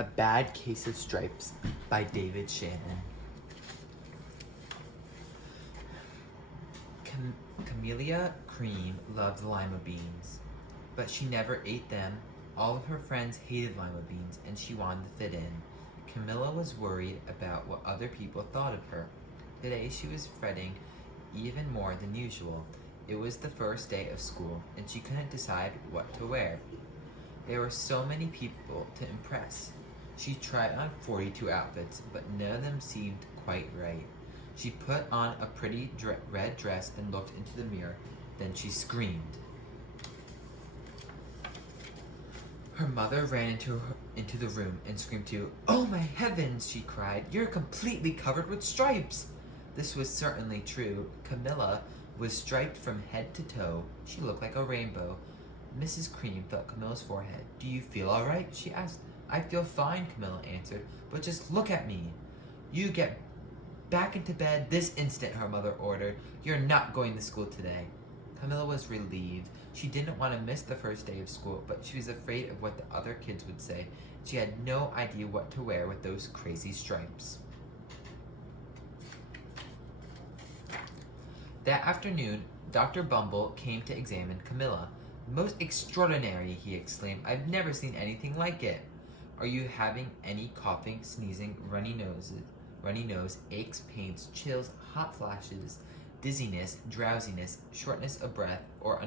A Bad Case of Stripes by David Shannon. Camellia Cream loved lima beans, but she never ate them. All of her friends hated lima beans, and she wanted to fit in. Camilla was worried about what other people thought of her. Today she was fretting even more than usual. It was the first day of school, and she couldn't decide what to wear. There were so many people to impress. She tried on 42 outfits, but none of them seemed quite right. She put on a pretty red dress and looked into the mirror. Then she screamed. Her mother ran into the room and screamed too. "Oh my heavens," she cried. "You're completely covered with stripes." This was certainly true. Camilla was striped from head to toe. She looked like a rainbow. Mrs. Cream felt Camilla's forehead. "Do you feel all right?" she asked. "I feel fine," Camilla answered, "but just look at me." "You get back into bed this instant," her mother ordered. "You're not going to school today." Camilla was relieved. She didn't want to miss the first day of school, but she was afraid of what the other kids would say. She had no idea what to wear with those crazy stripes. That afternoon, Dr. Bumble came to examine Camilla. "Most extraordinary," he exclaimed. "I've never seen anything like it. Are you having any coughing, sneezing, runny nose, aches, pains, chills, hot flashes, dizziness, drowsiness, shortness of breath, or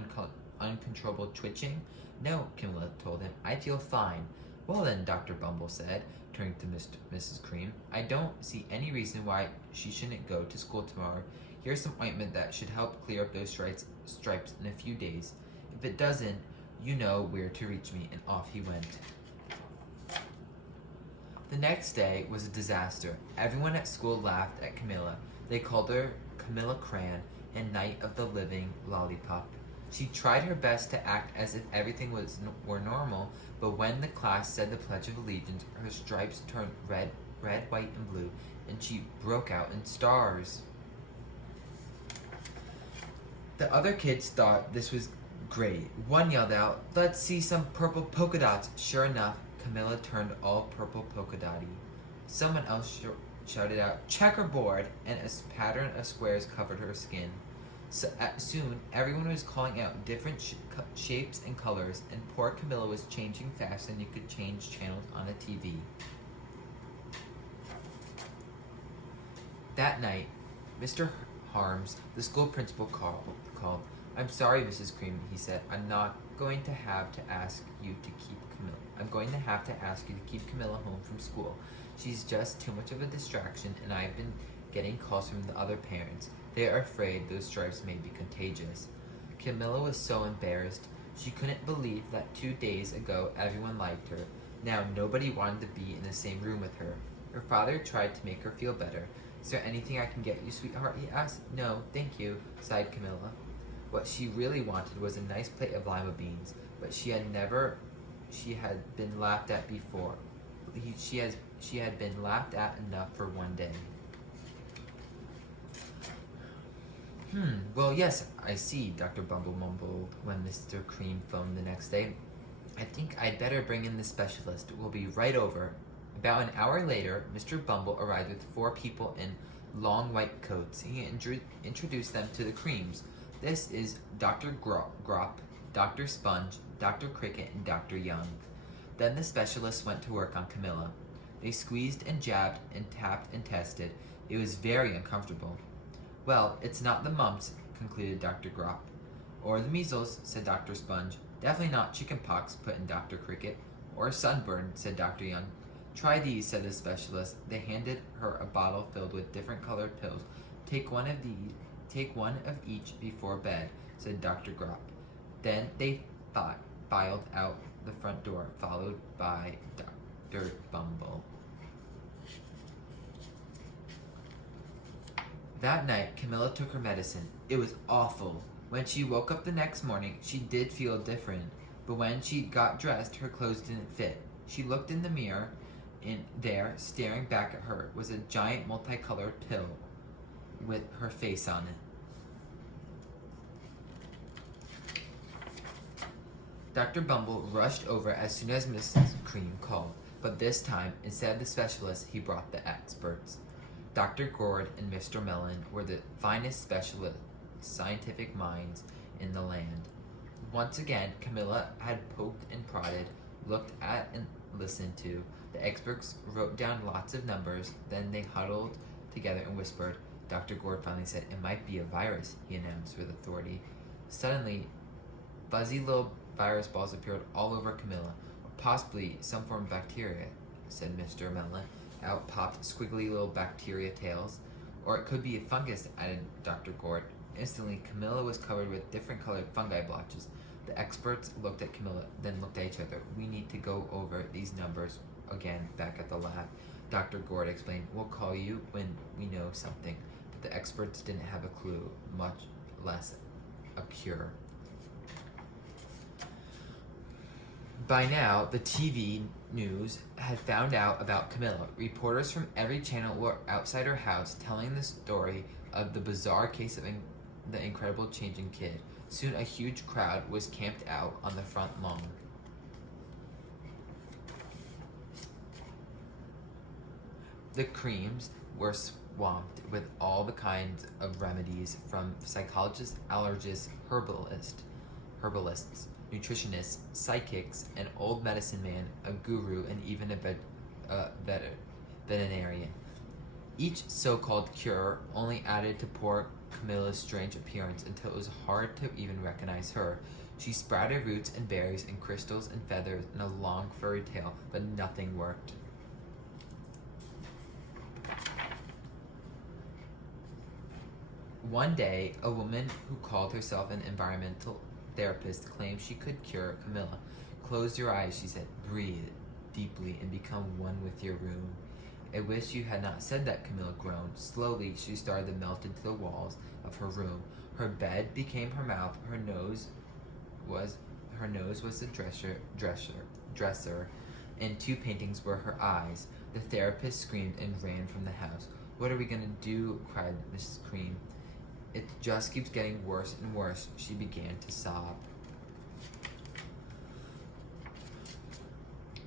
uncontrollable twitching?" "No," Camilla told him. "I feel fine." "Well then," Dr. Bumble said, turning to Mrs. Cream, "I don't see any reason why she shouldn't go to school tomorrow. Here's some ointment that should help clear up those stripes in a few days. If it doesn't, you know where to reach me," and off he went. The next day was a disaster. Everyone at school laughed at Camilla. They called her Camilla Cran and Night of the Living Lollipop. She tried her best to act as if everything were normal, but when the class said the Pledge of Allegiance, her stripes turned red, white, and blue, and she broke out in stars. The other kids thought this was great. One yelled out, "Let's see some purple polka dots." Sure enough, Camilla turned all purple polka dotty. Someone else shouted out, "Checkerboard," and a pattern of squares covered her skin. Soon, everyone was calling out different shapes and colors, and poor Camilla was changing faster than you could change channels on a TV. That night, Mr. Harms, the school principal, called. "I'm sorry, Mrs. Cream," he said. I'm going to have to ask you to keep Camilla home from school. She's just too much of a distraction, and I've been getting calls from the other parents. They are afraid those stripes may be contagious." Camilla was so embarrassed. She couldn't believe that 2 days ago everyone liked her. Now nobody wanted to be in the same room with her. Her father tried to make her feel better. "Is there anything I can get you, sweetheart?" he asked. "No, thank you," sighed Camilla. What she really wanted was a nice plate of lima beans, but she had been laughed at before. She had been laughed at enough for one day. Well, yes, I see," Dr. Bumble mumbled when Mr. Cream phoned the next day. "I think I'd better bring in the specialist. We'll be right over." About an hour later, Mr. Bumble arrived with 4 people in long white coats. He introduced them to the Creams. "This is Dr. Grop, Dr. Sponge, Dr. Cricket, and Dr. Young." Then the specialist went to work on Camilla. They squeezed and jabbed and tapped and tested. It was very uncomfortable. "Well, it's not the mumps," concluded Dr. Grop. "Or the measles," said Dr. Sponge. "Definitely not chicken pox," put in Dr. Cricket. "Or sunburn," said Dr. Young. "Try these," said the specialist. They handed her a bottle filled with different colored pills. Take one of each before bed," said Dr. Grop. Then they filed out the front door, followed by Dr. Bumble. That night, Camilla took her medicine. It was awful. When she woke up the next morning, she did feel different, but when she got dressed, her clothes didn't fit. She looked in the mirror, and there, staring back at her, was a giant multicolored pill with her face on it. Dr. Bumble rushed over as soon as Mrs. Cream called. But this time, instead of the specialists, he brought the experts. Dr. Gord and Mr. Mellon were the finest specialist scientific minds in the land. Once again, Camilla had poked and prodded, looked at and listened to. The experts wrote down lots of numbers, then they huddled together and whispered. Dr. Gord finally said, "It might be a virus," he announced with authority. Suddenly, fuzzy little virus balls appeared all over Camilla. "Possibly some form of bacteria," said Mr. Mellon. Out popped squiggly little bacteria tails. "Or it could be a fungus," added Dr. Gord. Instantly, Camilla was covered with different colored fungi blotches. The experts looked at Camilla, then looked at each other. "We need to go over these numbers again back at the lab," Dr. Gord explained. "We'll call you when we know something." But the experts didn't have a clue, much less a cure. By now, the TV news had found out about Camilla. Reporters from every channel were outside her house telling the story of the bizarre case of the incredible changing kid. Soon a huge crowd was camped out on the front lawn. The creams were swamped with all the kinds of remedies from psychologists, allergists, herbalists, nutritionists, psychics, an old medicine man, a guru, and even a veterinarian. Each so-called cure only added to poor Camilla's strange appearance until it was hard to even recognize her. She sprouted roots and berries and crystals and feathers and a long furry tail, but nothing worked. One day, a woman who called herself an environmental therapist claimed she could cure Camilla. "Close your eyes," she said. "Breathe deeply and become one with your room." "I wish you had not said that," Camilla groaned. Slowly, she started to melt into the walls of her room. Her bed became her mouth. Her nose was the dresser, and two paintings were her eyes. The therapist screamed and ran from the house. "What are we going to do?" cried Mrs. Cream. "It just keeps getting worse and worse," she began to sob.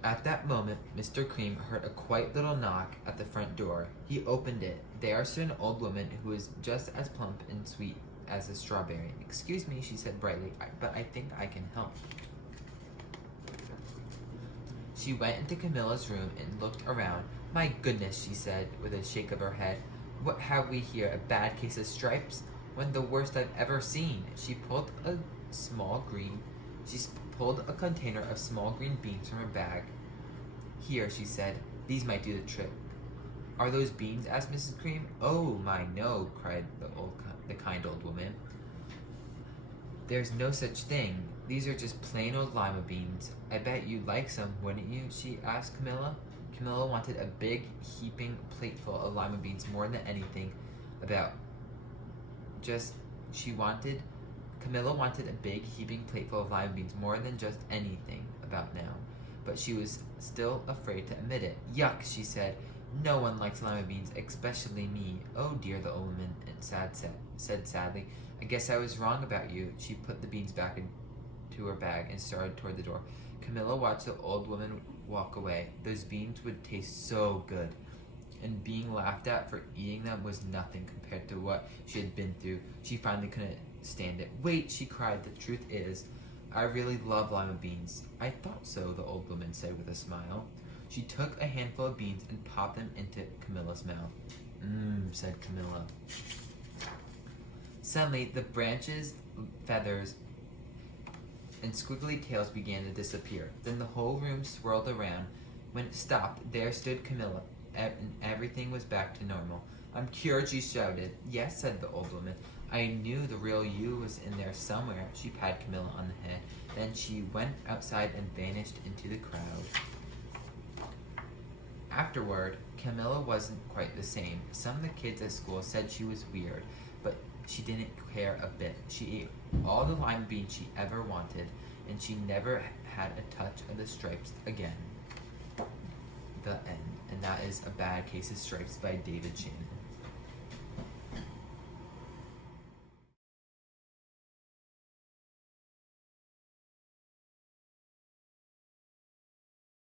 At that moment, Mr. Cream heard a quiet little knock at the front door. He opened it. There stood an old woman who was just as plump and sweet as a strawberry. "Excuse me," she said brightly, "but I think I can help." She went into Camilla's room and looked around. "My goodness," she said with a shake of her head. "What have we here? A bad case of stripes? One of the worst I've ever seen." She pulled a container of small green beans from her bag. "Here," she said. "These might do the trick." "Are those beans?" asked Mrs. Cream. "Oh, my, no," cried the kind old woman. "There's no such thing. These are just plain old lima beans. I bet you'd like some, wouldn't you?" she asked Camilla. Camilla wanted a big, heaping plateful of lima beans more than anything Camilla wanted a big, heaping plateful of lima beans more than just anything about now. But she was still afraid to admit it. "Yuck," she said. "No one likes lima beans, especially me." "Oh dear," the old woman said sadly. "I guess I was wrong about you." She put the beans back into her bag and started toward the door. Camilla watched the old woman walk away. Those beans would taste so good, and being laughed at for eating them was nothing compared to what she had been through. She finally couldn't stand it. "Wait," she cried. "The truth is, I really love lima beans." "I thought so," the old woman said with a smile. She took a handful of beans and popped them into Camilla's mouth. "Mmm," said Camilla. Suddenly, the branches, feathers, and squiggly tails began to disappear. Then the whole room swirled around. When it stopped, there stood Camilla, and everything was back to normal. "I'm cured," she shouted. "Yes," said the old woman. "I knew the real you was in there somewhere." She patted Camilla on the head. Then she went outside and vanished into the crowd. Afterward, Camilla wasn't quite the same. Some of the kids at school said she was weird, but she didn't care a bit. She ate all the lima beans she ever wanted, and she never had a touch of the stripes again. The end. And that is A Bad Case of Stripes by David Shannon.